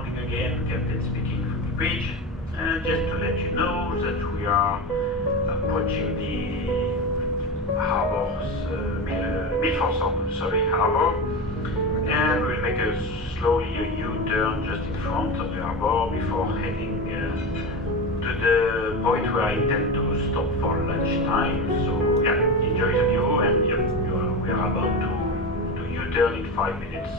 morning again, Captain speaking from the bridge. And just to let you know that we are approaching the Milford harbor, and we'll make slowly a U-turn just in front of the harbor before heading to the point where I intend to stop for lunchtime. So yeah, enjoy the view, and we are about to U-turn in 5 minutes.